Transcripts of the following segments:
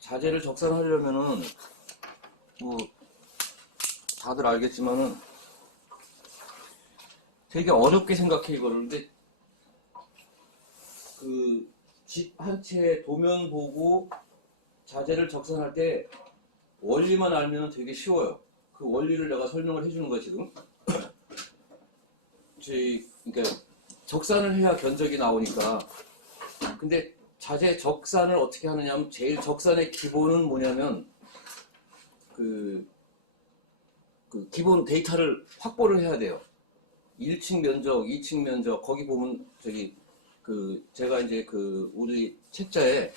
자재를 적산하려면은 뭐 다들 알겠지만은 되게 어렵게 생각해 이거를. 근데 그 집 한 채 도면 보고 자재를 적산할 때 원리만 알면 되게 쉬워요. 그 원리를 내가 설명을 해주는 거야 지금. 그러니까 적산을 해야 견적이 나오니까. 근데 자재 적산을 어떻게 하느냐면 제일 적산의 기본은 뭐냐면 그 기본 데이터를 확보를 해야 돼요. 1층 면적, 2층 면적, 거기 보면 제가 이제 우리 책자에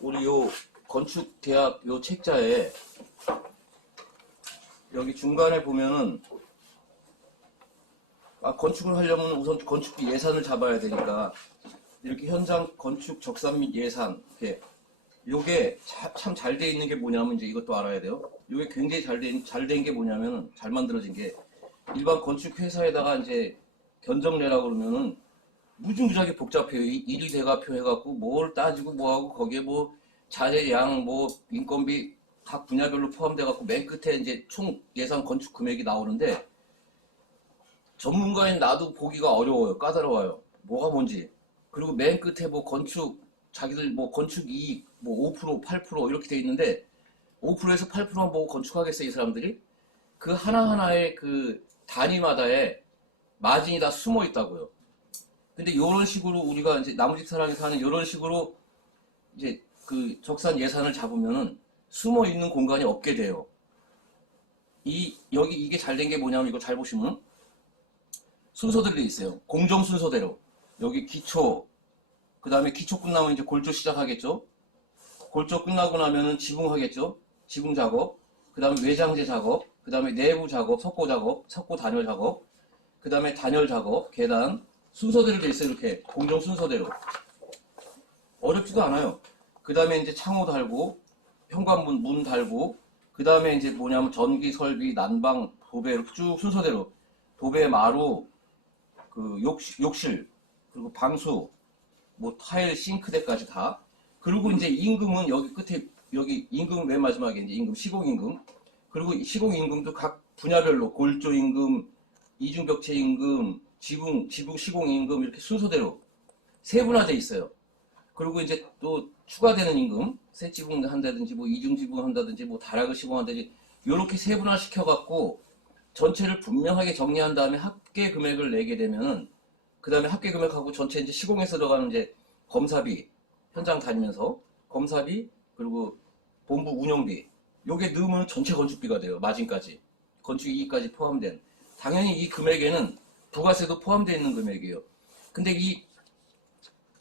우리 요 건축계약 요 책자에 여기 중간에 보면은 건축을 하려면 우선 건축비 예산을 잡아야 되니까 이렇게 현장 건축 적산 및 예산 요게 참 잘 돼 있는 게 뭐냐면 이제 이것도 알아야 돼요. 요게 굉장히 잘 된 게 뭐냐면은 잘 만들어진 게 일반 건축 회사에다가 이제 견적내라고 그러면은 무지무지하게 복잡해요. 일일 대가표 해갖고 뭘 따지고 뭐하고 거기에 뭐 자재량 뭐 인건비 각 분야별로 포함돼갖고 맨 끝에 이제 총 예산 건축 금액이 나오는데 전문가인 나도 보기가 어려워요. 까다로워요. 뭐가 뭔지. 그리고 맨 끝에 뭐 자기들 뭐 건축 이익 뭐 5%, 8% 이렇게 돼 있는데 5%에서 8%만 보고 건축하겠어요, 이 사람들이? 그 하나하나의 그 단위마다의 마진이 다 숨어 있다고요. 근데 이런 식으로 우리가 이제 나무집 사랑에서 하는 이런 식으로 이제 그 적산 예산을 잡으면은 숨어 있는 공간이 없게 돼요. 여기 이게 잘 된 게 뭐냐면 이거 잘 보시면 순서들이 있어요. 공정 순서대로. 여기 기초, 그 다음에 기초 끝나면 이제 골조 시작하겠죠. 골조 끝나고 나면은 지붕하겠죠. 지붕 작업. 그 다음에 외장재 작업. 그 다음에 내부 작업, 석고 작업, 석고 단열 작업. 그 다음에 단열 작업, 계단. 순서대로 돼 있어요. 이렇게. 공정 순서대로. 어렵지도 않아요. 그 다음에 이제 창호 달고, 현관문, 문 달고, 그 다음에 이제 뭐냐면 전기, 설비, 난방, 도배, 쭉 순서대로. 도배, 마루, 욕실, 그리고 방수, 뭐 타일, 싱크대까지 다. 그리고 이제 임금은 여기 끝에, 여기 임금 맨 마지막에 이제 임금, 시공임금. 그리고 시공임금도 각 분야별로 골조임금, 이중벽체임금, 지붕 시공임금 이렇게 순서대로 세분화되어 있어요. 그리고 이제 또 추가되는 임금, 새 지붕 한다든지 뭐 이중 지붕 한다든지 뭐 다락을 시공한다든지 이렇게 세분화 시켜갖고 전체를 분명하게 정리한 다음에 합계 금액을 내게 되면은 그 다음에 합계 금액하고 전체 이제 시공에서 들어가는 이제 검사비, 현장 다니면서 검사비 그리고 본부 운영비 요게 넣으면 전체 건축비가 돼요. 마진까지 건축 이익까지 포함된. 당연히 이 금액에는 부가세도 포함되어 있는 금액이에요. 근데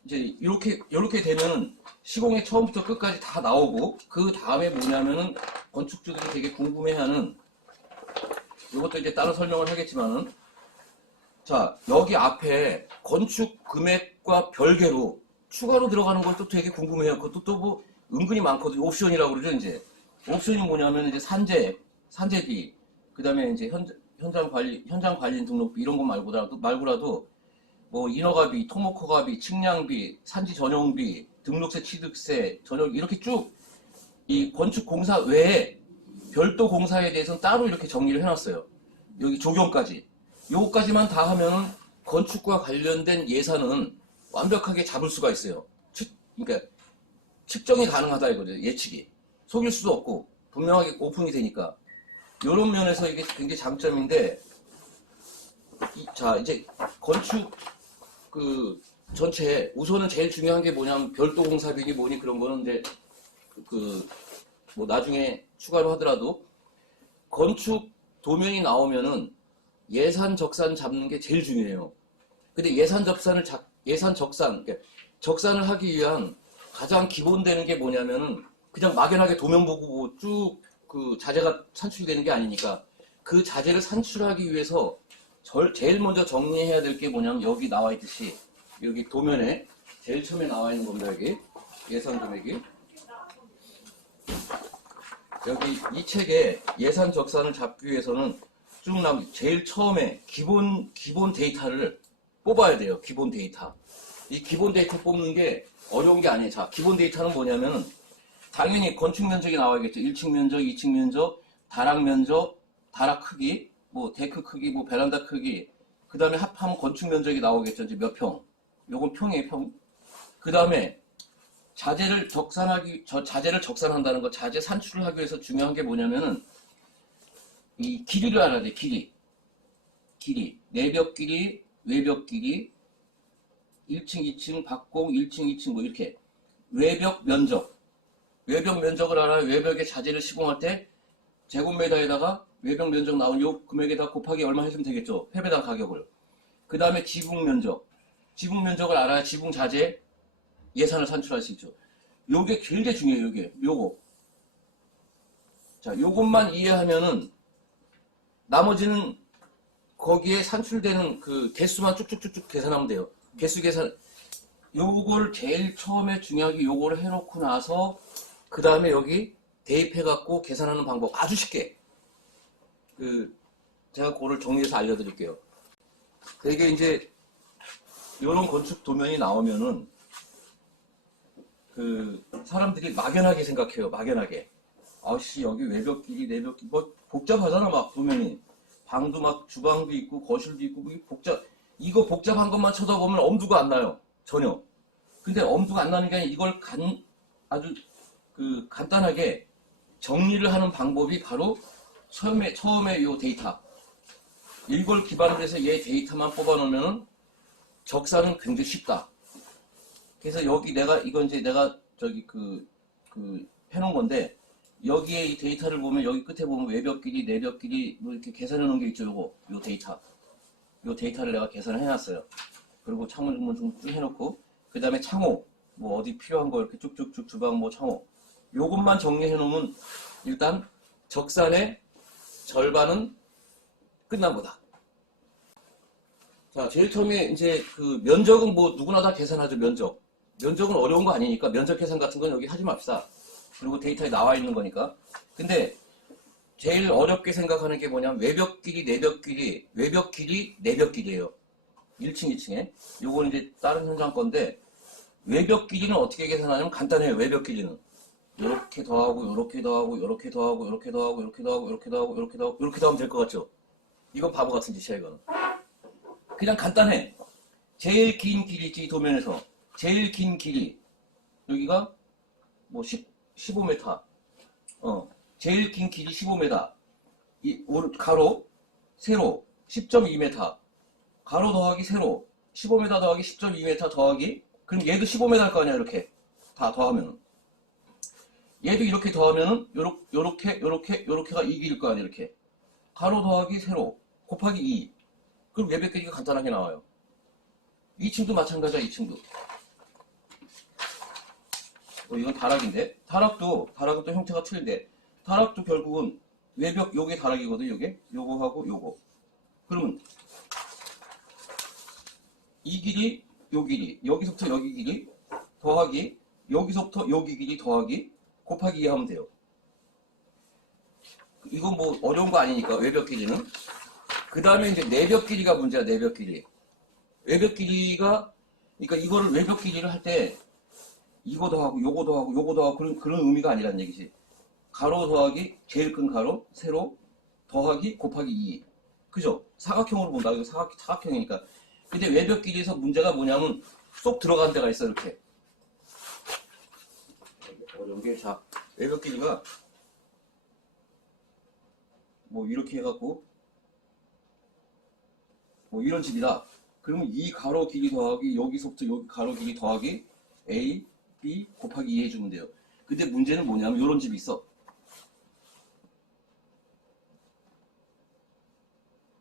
이제 이렇게 되면은 시공의 처음부터 끝까지 다 나오고 그 다음에 뭐냐면은 건축주들이 되게 궁금해하는 이것도 이제 따로 설명을 하겠지만은 자 여기 앞에 건축 금액과 별개로 추가로 들어가는 걸 또 되게 궁금해요. 그것도 또 뭐 은근히 많거든요. 옵션이라고 그러죠. 이제 옵션이 뭐냐면 이제 산재비 그 다음에 이제 현장 관리 등록비 이런 거 말고라도 뭐 인허가비, 토목허가비, 측량비, 산지 전용비, 등록세, 취득세, 전용 이렇게 쭉 이 건축공사 외에 별도 공사에 대해서는 따로 이렇게 정리를 해놨어요. 여기 조경까지. 요거까지만 다 하면은 건축과 관련된 예산은 완벽하게 잡을 수가 있어요. 그러니까 측정이 가능하다 이거죠. 예측이. 속일 수도 없고 분명하게 오픈이 되니까. 이런 면에서 이게 굉장히 장점인데 자 이제 건축 전체 우선은 제일 중요한 게 뭐냐면 별도 공사비니 뭐니 그런 거는 이제 뭐 나중에 추가로 하더라도 건축 도면이 나오면은 예산 적산 잡는 게 제일 중요해요. 근데 예산 적산을 그러니까 적산을 하기 위한 가장 기본되는 게 뭐냐면은 그냥 막연하게 도면 보고 쭉 자재가 산출되는 게 아니니까 그 자재를 산출하기 위해서 제일 먼저 정리해야 될 게 뭐냐면 여기 나와 있듯이 여기 도면에 제일 처음에 나와 있는 겁니다. 여기 예산 금액이 여기 이 책에 예산 적산을 잡기 위해서는 쭉 나온 제일 처음에 기본 데이터를 뽑아야 돼요. 기본 데이터. 이 기본 데이터 뽑는 게 어려운 게 아니에요. 자, 기본 데이터는 뭐냐면은 당연히 건축 면적이 나와야겠죠. 1층 면적, 2층 면적, 다락 면적, 다락 크기, 뭐 데크 크기, 뭐 베란다 크기. 그 다음에 합하면 건축 면적이 나오겠죠. 이제 몇 평. 요건 평이에요, 평. 그 다음에 자재를 적산한다는 거, 자재 산출을 하기 위해서 중요한 게 뭐냐면은 이 길이를 알아야 돼. 길이. 내벽 길이, 외벽 길이, 1층, 2층, 박공, 1층, 2층 뭐 이렇게. 외벽 면적을 알아야 외벽에 자재를 시공할 때 제곱미터에다가 외벽 면적 나온 요 금액에다 곱하기 얼마 해주면 되겠죠. 패배당 가격을. 그 다음에 지붕 면적을 알아야 지붕 자재 예산을 산출할 수 있죠. 요게 되게 중요해요. 요거. 자, 요것만 이해하면은 나머지는 거기에 산출되는 그 개수만 쭉쭉쭉쭉 계산하면 돼요. 개수 계산. 요거를 제일 처음에 중요하게 요거를 해놓고 나서 그 다음에 여기 대입해갖고 계산하는 방법 아주 쉽게 제가 그거를 정리해서 알려드릴게요. 되게 이제 요런 건축 도면이 나오면은 사람들이 막연하게 생각해요. 막연하게. 아씨 여기 외벽 길이 내벽 길이 뭐 복잡하잖아. 막 도면이 방도 막 주방도 있고 거실도 있고 뭐 이거 복잡한 것만 쳐다보면 엄두가 안 나요. 전혀. 근데 엄두가 안 나는 게 아니라 이걸 아주 간단하게 정리를 하는 방법이 바로 처음에 요 데이터. 이걸 기반으로 해서 얘 데이터만 뽑아놓으면 적산은 굉장히 쉽다. 그래서 여기 이건 이제 내가 해놓은 건데, 여기에 이 데이터를 보면 여기 끝에 보면 외벽 길이, 내벽 길이 뭐 이렇게 계산해 놓은 게 있죠. 요 데이터. 요 데이터를 내가 계산을 해놨어요. 그리고 창문 쭉 해놓고, 그 다음에 창호. 뭐 어디 필요한 거 이렇게 쭉쭉쭉 주방 뭐 창호. 요것만 정리해 놓으면 일단 적산의 절반은 끝난 거다. 자, 제일 처음에 이제 면적은 뭐 누구나 다 계산하죠. 면적은 어려운 거 아니니까 면적 계산 같은 건 여기 하지 맙시다. 그리고 데이터에 나와 있는 거니까. 근데 제일 어렵게 생각하는 게 뭐냐면 외벽 길이, 내벽 길이, 외벽 길이, 내벽 길이에요. 1층, 2층에. 요거는 이제 다른 현장 건데 외벽 길이는 어떻게 계산하냐면 간단해요. 외벽 길이는 요렇게 더하고 요렇게 더하고 요렇게 더하고 요렇게 더하고 요렇게 더하고 요렇게 더하고 요렇게 더하고 요렇게 더하면 될 것 같죠? 이건 바보 같은 짓이야. 이거는 그냥 간단해. 제일 긴 길이 있지. 이 도면에서 제일 긴 길이 여기가 뭐 15m. 제일 긴 길이 15m. 가로 세로 10.2m. 가로 더하기 세로 15m 더하기 10.2m 더하기, 그럼 얘도 15m 할 거 아니야. 이렇게 다 더하면 얘도 이렇게 더하면은 요렇게가 2길일 거 아니야. 이렇게 가로 더하기 세로 곱하기 2. 그럼 외벽 길이가 간단하게 나와요. 2층도 마찬가지야. 2층도 이건 다락인데, 다락도 형태가 틀린데, 다락도 결국은 외벽 요게 다락이거든. 요거하고 요거. 그러면 이 길이 요 길이, 여기서부터 여기 길이 더하기 여기서부터 여기 길이 더하기 곱하기 2 하면 돼요. 이건 뭐 어려운 거 아니니까. 외벽 길이는. 그 다음에 이제 내벽 길이가 문제야. 내벽 길이. 외벽 길이가, 그러니까 이거를 외벽 길이를 할 때 이거 더하고 요거 더하고 요거 더하고 그런 의미가 아니란 얘기지. 가로 더하기 제일 큰 가로 세로 더하기 곱하기 2. 그죠? 사각형으로 본다. 이거 사각형이니까. 근데 외벽 길이에서 문제가 뭐냐면 쏙 들어간 데가 있어. 이렇게 어려운 게, 자, 외벽 길이가 뭐 이렇게 해갖고 뭐 이런 집이다. 그러면 이 가로 길이 더하기 여기서부터 여기 가로 길이 더하기 A, B 곱하기 2 해주면 돼요. 근데 문제는 뭐냐면 이런 집이 있어.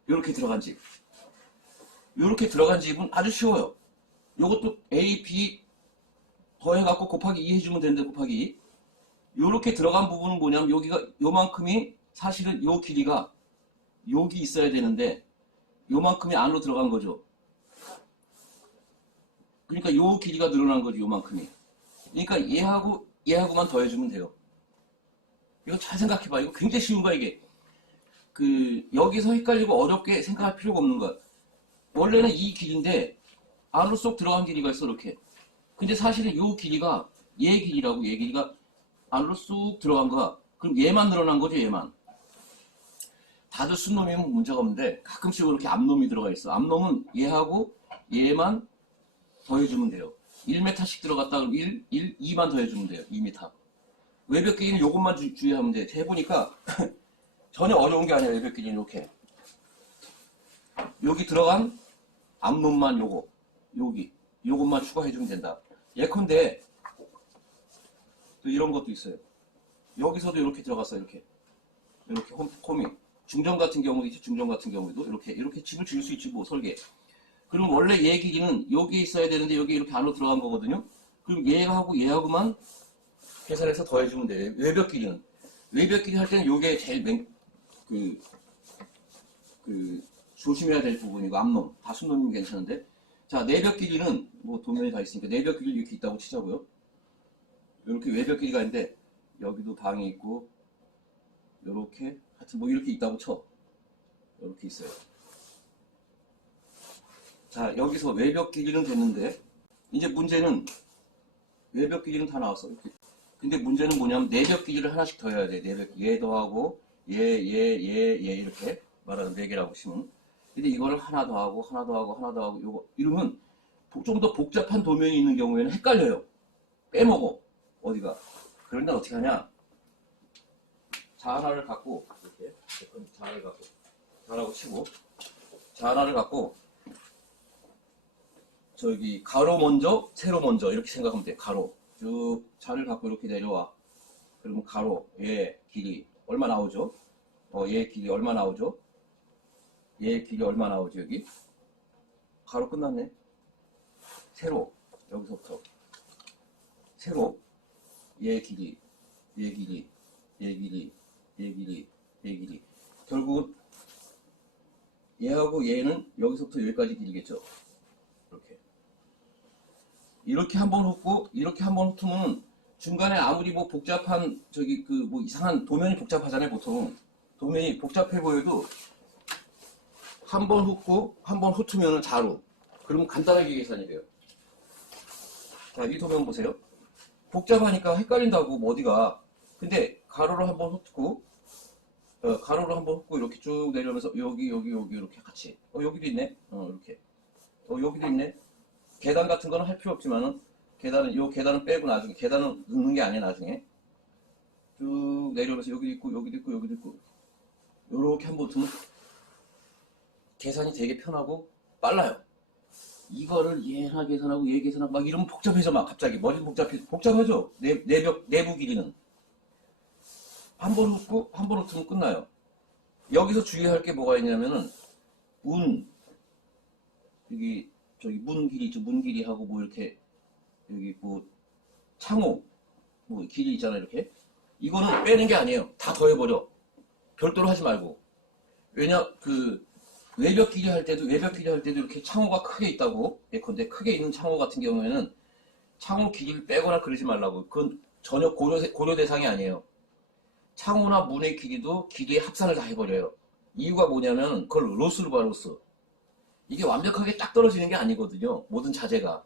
이렇게 들어간 집. 이렇게 들어간 집은 아주 쉬워요. 이것도 A, B 더해갖고 곱하기 2 해주면 되는데 곱하기 2. 이렇게 들어간 부분은 뭐냐면 여기가 요만큼이 사실은 요 길이가 여기 있어야 되는데 요만큼이 안으로 들어간 거죠. 그러니까 요 길이가 늘어난 거지. 요만큼이. 그러니까 얘하고만 더해주면 돼요. 이거 잘 생각해봐. 이거 굉장히 쉬운 거야, 이게. 여기서 헷갈리고 어렵게 생각할 필요가 없는 거야. 원래는 이 길인데, 안으로 쏙 들어간 길이가 있어, 이렇게. 근데 사실은 이 길이가, 얘 길이라고, 얘 길이가 안으로 쑥 들어간 거야. 그럼 얘만 늘어난 거죠, 얘만. 다들 순놈이면 문제가 없는데, 가끔씩 이렇게 앞놈이 들어가 있어. 앞놈은 얘하고 얘만 더해주면 돼요. 1m씩 들어갔다 그러면 2만 더해주면 돼요. 2m. 외벽 길이는 요것만 주의하면 돼. 해보니까 전혀 어려운 게 아니야. 외벽 길이는 이렇게. 여기 들어간 앞놈만 요것만 추가해주면 된다. 예컨대 또 이런 것도 있어요. 여기서도 이렇게 들어갔어요. 이렇게 홈이. 중정 같은 경우도 있죠. 중정 같은 경우도 이렇게 집을 지을 수 있지 뭐 설계. 그럼 원래 얘 길이는 여기에 있어야 되는데 여기 이렇게 안으로 들어간 거거든요. 그럼 얘하고만 계산해서 더해주면 돼요. 외벽 길이는. 외벽 길이 할 때는 요게 제일 조심해야 될 부분이고 앞놈, 다순놈이면 괜찮은데. 자, 내벽 길이는 뭐 도면이 다 있으니까 내벽 길이 이렇게 있다고 치자고요. 이렇게 외벽 길이가 있는데 여기도 방이 있고 요렇게 하여튼 뭐 이렇게 있다고 쳐. 이렇게 있어요. 자, 여기서 외벽 길이는 됐는데 이제 문제는 외벽 길이는 다 나왔어. 이렇게. 근데 문제는 뭐냐면 내벽 길이를 하나씩 더 해야 돼. 내벽 얘 더하고 얘 이렇게 말하는 4개라고 보시면. 근데 이거를 하나 더하고 요거 이러면 좀 더 복잡한 도면이 있는 경우에는 헷갈려요. 빼먹어. 어디가. 그런데 어떻게 하냐? 자하나를 갖고 이렇게 자하나를 갖고 자라고 치고 자하나를 갖고 저기 가로 먼저 세로 먼저 이렇게 생각하면 돼. 가로 쭉 자를 갖고 이렇게 내려와. 그러면 가로 얘 길이 얼마 나오죠? 얘 길이 얼마 나오죠? 얘 길이 얼마 나오죠? 여기 가로 끝났네. 세로 여기서부터 세로 얘 길이 결국은 얘하고 얘는 여기서부터 여기까지 길이겠죠. 이렇게 한번 훑고 이렇게 한번 훑으면 중간에 아무리 뭐 복잡한 뭐 이상한 도면이 복잡하잖아요. 보통 도면이 복잡해 보여도 한번 훑고 한번 훑으면 자루. 그러면 간단하게 계산이 돼요. 자, 이 도면 보세요. 복잡하니까 헷갈린다고 뭐 어디가. 근데 가로로 한번 훑고 이렇게 쭉 내려오면서 여기 이렇게 같이 여기도 있네. 이렇게 여기도 있네. 계단 같은 거는 할 필요 없지만은 계단은 빼고 나중에 계단은 넣는 게 아니야. 나중에 쭉 내려오면서 여기도 있고 요렇게 한번 두면 계산이 되게 편하고 빨라요. 이거를 얘나 계산하고 얘 계산하고 막 이러면 복잡해져. 막 갑자기 머리 복잡하죠. 내부 길이는 한번 훑고 한번 훑으면 끝나요. 여기서 주의할 게 뭐가 있냐면은 여기 문 길이 있죠. 문 길이하고 뭐 이렇게 여기 뭐 창호 뭐 길이 있잖아요. 이렇게 이거는 빼는 게 아니에요. 다 더해버려. 별도로 하지 말고. 왜냐 외벽 길이 할 때도 이렇게 창호가 크게 있다고. 예컨대 크게 있는 창호 같은 경우에는 창호 길이를 빼거나 그러지 말라고. 그건 전혀 고려 대상이 아니에요. 창호나 문의 길이도 길이의 합산을 다 해버려요. 이유가 뭐냐면 그걸 로스로 봐. 로스. 이게 완벽하게 딱 떨어지는 게 아니거든요. 모든 자재가.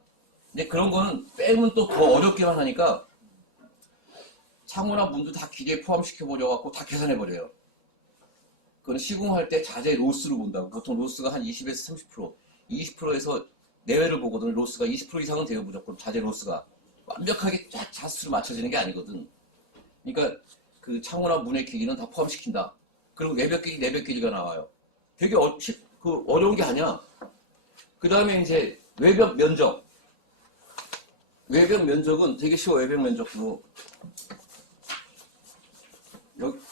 근데 그런 거는 빼면 또 더 어렵기만 하니까 창호나 문도 다 길이에 포함시켜버려갖고 다 계산해버려요. 그건 시공할 때 자재 로스로 본다고. 보통 로스가 한 20에서 30%, 20%에서 내외를 보거든. 로스가 20% 이상은 돼요. 무조건 자재 로스가. 완벽하게 자수로 맞춰지는 게 아니거든. 그러니까 그 창호나 문의 길이는 다 포함시킨다. 그리고 내벽 길이가 나와요. 되게 어려운 게 아니야. 그 다음에 이제 외벽 면적. 외벽 면적은 되게 쉬워. 외벽 면적도.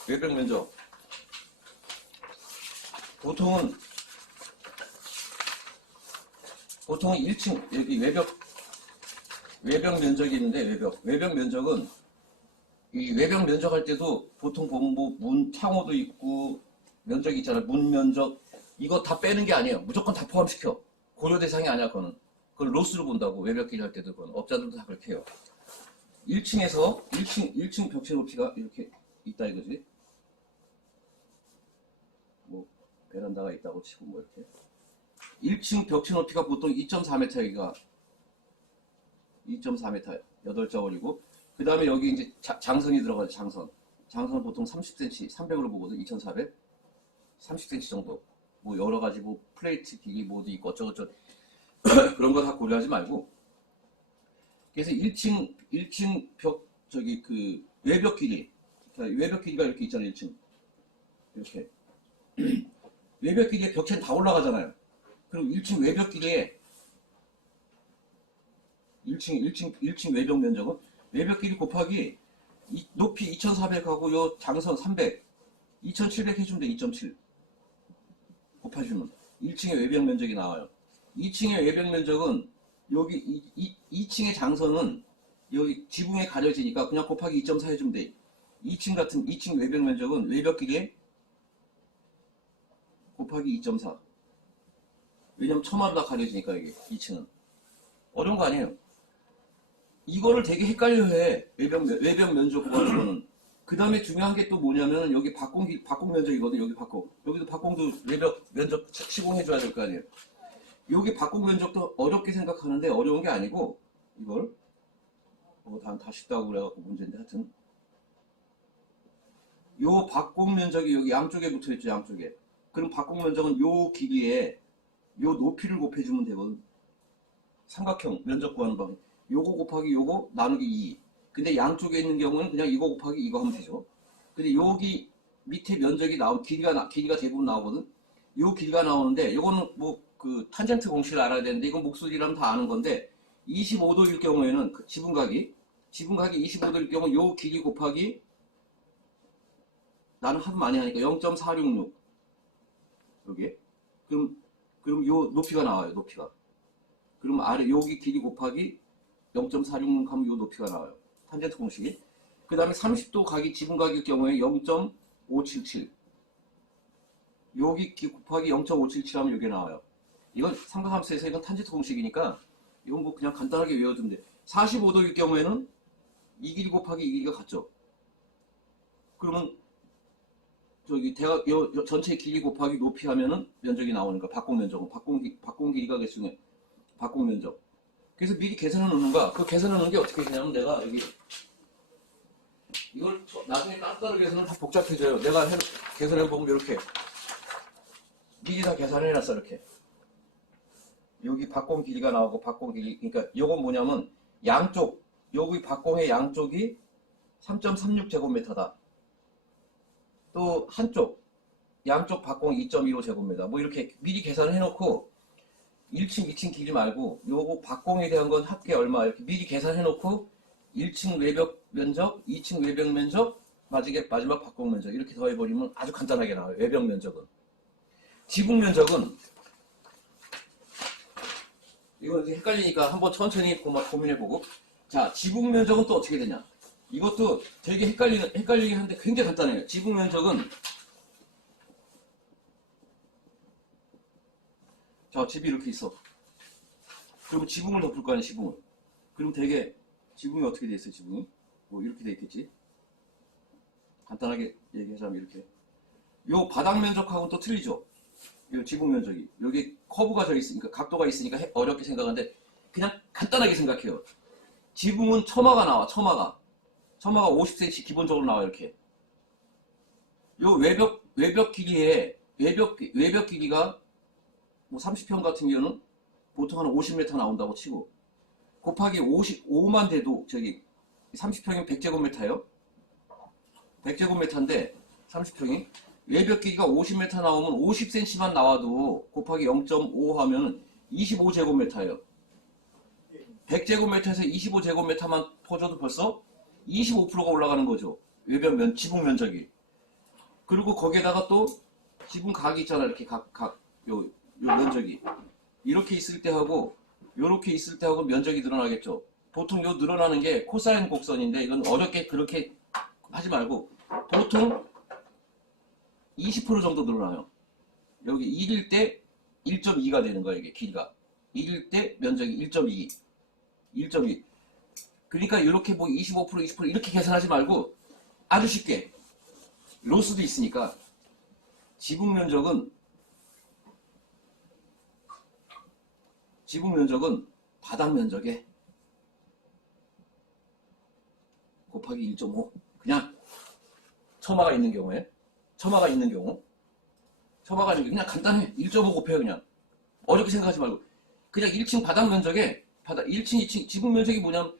외벽 면적. 보통은 1층, 여기 외벽 면적이 있는데, 외벽 면적은, 이 외벽 면적 할 때도 보통 보면 뭐 창호도 있고, 면적이 있잖아요. 문 면적. 이거 다 빼는 게 아니에요. 무조건 다 포함시켜. 고려 대상이 아니야, 그거는. 그걸 로스로 본다고. 외벽 길이 할 때도 그건. 업자들도 다 그렇게 해요. 1층 벽체 높이가 이렇게 있다 이거지. 뭐 베란다가 있다고 치고 뭐 이렇게 1층 벽체 높이가 보통 2.4m이가 2.4m 8자원이고 그 다음에 여기 이제 장선이 들어가죠. 장선 보통 30cm 300으로 보거든. 2400 30cm 정도. 뭐 여러 가지 뭐 플레이트 기기 모드 있고 어쩌고저쩌고 그런 거 다 고려하지 말고 그래서 1층 벽 저기 그 외벽 길이 외벽 길이가 이렇게 있잖아요. 1층 이렇게 외벽 길이에 벽체는 다 올라가잖아요. 그럼 1층 외벽 길이에 1층 외벽 면적은 외벽 길이 곱하기 높이 2400하고 요 장선 300 2700 해주면 돼. 2.7 곱해주면 1층의 외벽 면적이 나와요. 2층의 외벽 면적은 여기 2층의 장선은 여기 지붕에 가려지니까 그냥 곱하기 2.4 해주면 돼. 2층 외벽 면적은 외벽 길이에 곱하기 2.4. 왜냐면 처마로 다 가려지니까 이게 2층은 어려운 거 아니에요. 이거를 되게 헷갈려해. 외벽 면적 구하는 거는. 그 다음에 중요한 게 또 뭐냐면 여기 박공 면적이거든. 여기 박공. 여기도 박공도 외벽 면적 시공해줘야 될 거 아니에요. 여기 박공 면적도 어렵게 생각하는데 어려운 게 아니고 이걸 다 쉽다고 그래갖고 문제인데 하여튼 요 박공 면적이 여기 양쪽에 붙어있죠. 양쪽에. 그럼 박공 면적은 요 길이에 요 높이를 곱해주면 되거든. 삼각형 면적 구하는 방법. 요거 곱하기 요거 나누기 2. 근데 양쪽에 있는 경우는 그냥 이거 곱하기 이거 하면 되죠. 근데 여기 밑에 면적이 길이가 대부분 나오거든. 요 길이가 나오는데 요거는 뭐 그 탄젠트 공식을 알아야 되는데 이건 목소리라면 다 아는 건데 25도일 경우에는 그 지분각이 25도일 경우 요 길이 곱하기 나는 하도 많이 하니까 0.466 여기 그럼 요 높이가 나와요. 높이가. 그럼 아래 여기 길이 곱하기 0.466 하면 요 높이가 나와요. 탄젠트 공식이. 그 다음에 30도 각이 지분각일 경우에 0.577 여기 곱하기 0.577 하면 이게 나와요. 이건 삼각함수에서 이건 탄젠트 공식이니까 이건 뭐 그냥 간단하게 외워두면 돼. 45도일 경우에는 이 길이 곱하기 이 길이가 같죠. 그러면 저기 전체 길이 곱하기 높이 하면은 면적이 나오니까 박공 면적은 박공 길이가 개수네. 박공 면적. 그래서 미리 계산해 놓는 거야. 그 계산해 놓는 게 어떻게 되냐면 내가 여기 이걸 나중에 따로 계산은 다 복잡해져요. 내가 계산해 보면 이렇게 미리 다 계산해 놨어. 이렇게 여기 박공 길이가 나오고 박공 길이 그러니까 이건 뭐냐면 양쪽 여기 박공의 양쪽이 3.36 제곱미터다. 또 한쪽 양쪽 박공 2.15 제곱미터 뭐 이렇게 미리 계산을 해놓고 1층, 2층 길이 말고 요거 박공에 대한 건 합계 얼마 이렇게 미리 계산해놓고 1층 외벽 면적, 2층 외벽 면적, 마지막 박공 면적 이렇게 더해버리면 아주 간단하게 나와요. 외벽 면적은. 지붕 면적은 이거 헷갈리니까 한번 천천히 고민해보고 자 지붕 면적은 또 어떻게 되냐 이것도 되게 헷갈리게 하는데 굉장히 간단해요. 지붕 면적은 자 집이 이렇게 있어. 그리고 지붕을 덮을 거 아니야. 지붕을. 그럼 되게 지붕이 어떻게 돼 있어? 지붕이 뭐 이렇게 돼 있겠지. 간단하게 얘기하자면 이렇게 요 바닥 면적하고는 또 틀리죠. 요 지붕 면적이 여기 커브가 져 있으니까 각도가 있으니까 어렵게 생각하는데 그냥 간단하게 생각해요. 지붕은 처마가 나와. 처마가 50cm 기본적으로 나와. 이렇게 요 외벽 길이에 외벽 길이가 뭐 30평 같은 경우는 보통 한 50m 나온다고 치고 곱하기 55만 돼도 저기 30평이면 100제곱미터예요. 100제곱미터인데 30평이 외벽 길이가 50m 나오면 50cm만 나와도 곱하기 0.5 하면 25제곱미터예요. 100제곱미터에서 25제곱미터만 퍼줘도 벌써 25%가 올라가는 거죠. 외벽 지붕 면적이. 그리고 거기에다가 또 지붕 각이 있잖아. 이렇게 요 면적이. 이렇게 있을 때 하고 요렇게 있을 때 하고 면적이 늘어나겠죠. 보통 요 늘어나는 게 코사인 곡선인데 이건 어렵게 그렇게 하지 말고 보통 20% 정도 늘어나요. 여기 1일 때 1.2가 되는 거예요. 이게 길이가. 1일 때 면적이 1.2. 그러니까 이렇게 뭐 25% 이렇게 계산하지 말고 아주 쉽게 로스도 있으니까 지붕 면적은 바닥 면적에 곱하기 1.5. 그냥 처마가 있는 경우 그냥 간단해. 1.5 곱해요. 그냥 어렵게 생각하지 말고 그냥 1층 바닥 면적에 1층 2층 지붕 면적이 뭐냐면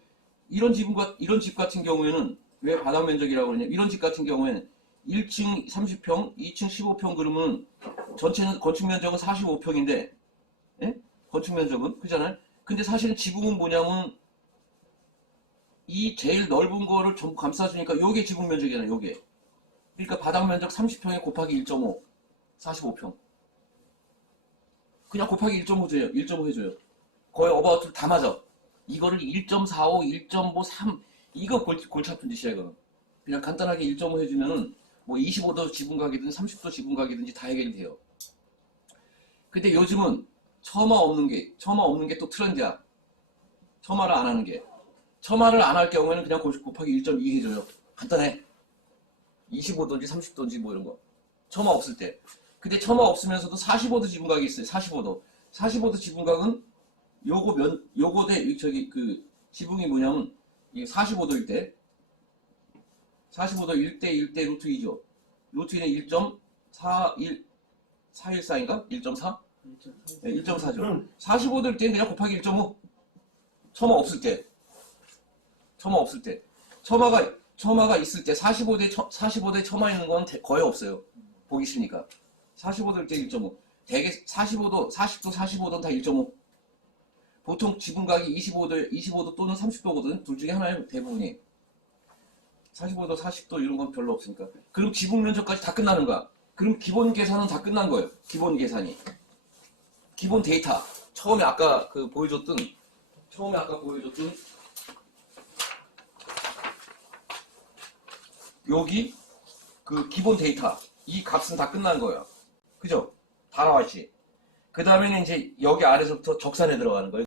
이런 집 같은 경우에는 왜 바닥 면적이라고 그러냐, 이런 집 같은 경우에는 1층 30평 2층 15평 그러면 전체는 건축 면적은 45평인데, 예? 건축 면적은 그잖아요. 근데 사실은 지붕은 뭐냐면 이 제일 넓은 거를 전부 감싸주니까 요게 지붕 면적이잖아요. 요게. 그러니까 바닥 면적 30평에 곱하기 1.5 45평. 그냥 곱하기 1.5 해줘요. 거의 어바웃을 다 맞아. 이거를 1.45, 1.5, 3 이거 골치 아픈 짓이야 이거. 그냥 간단하게 1.5 해주면은 뭐 25도 지붕각이든 30도 지붕각이든지 다 해결이 돼요. 근데 요즘은 처마 없는 게 또 트렌드야. 처마를 안 하는 게. 처마를 안 할 경우에는 그냥 곱하기 1.2 해줘요. 간단해. 25도인지 30도인지 뭐 이런 거. 처마 없을 때. 근데 처마 없으면서도 45도 지붕각이 있어요. 45도 지붕각은 지붕이 뭐냐면, 이게 45도일 때, 1대 루트 2죠. 루트 2는 1.414인가? 1.4? 네, 1.4죠. 45도일 때는 그냥 곱하기 1.5. 처마 없을 때. 처마가 있을 때 45도에 처마 있는 건 거의 없어요. 보기 싫으니까. 45도일 때 1.5. 대개 40도, 45도는 다 1.5. 보통 지붕각이 25도 또는 30도거든. 둘 중에 하나예요. 대부분이. 45도, 40도 이런 건 별로 없으니까. 그럼 지붕 면적까지 다 끝나는 거야. 그럼 기본 계산은 다 끝난 거예요. 기본 계산이. 기본 데이터. 처음에 아까 보여줬던 여기 기본 데이터. 이 값은 다 끝난 거예요. 그죠? 다 나와있지. 그 다음에는 이제 여기 아래서부터 적산에 들어가는 거예요.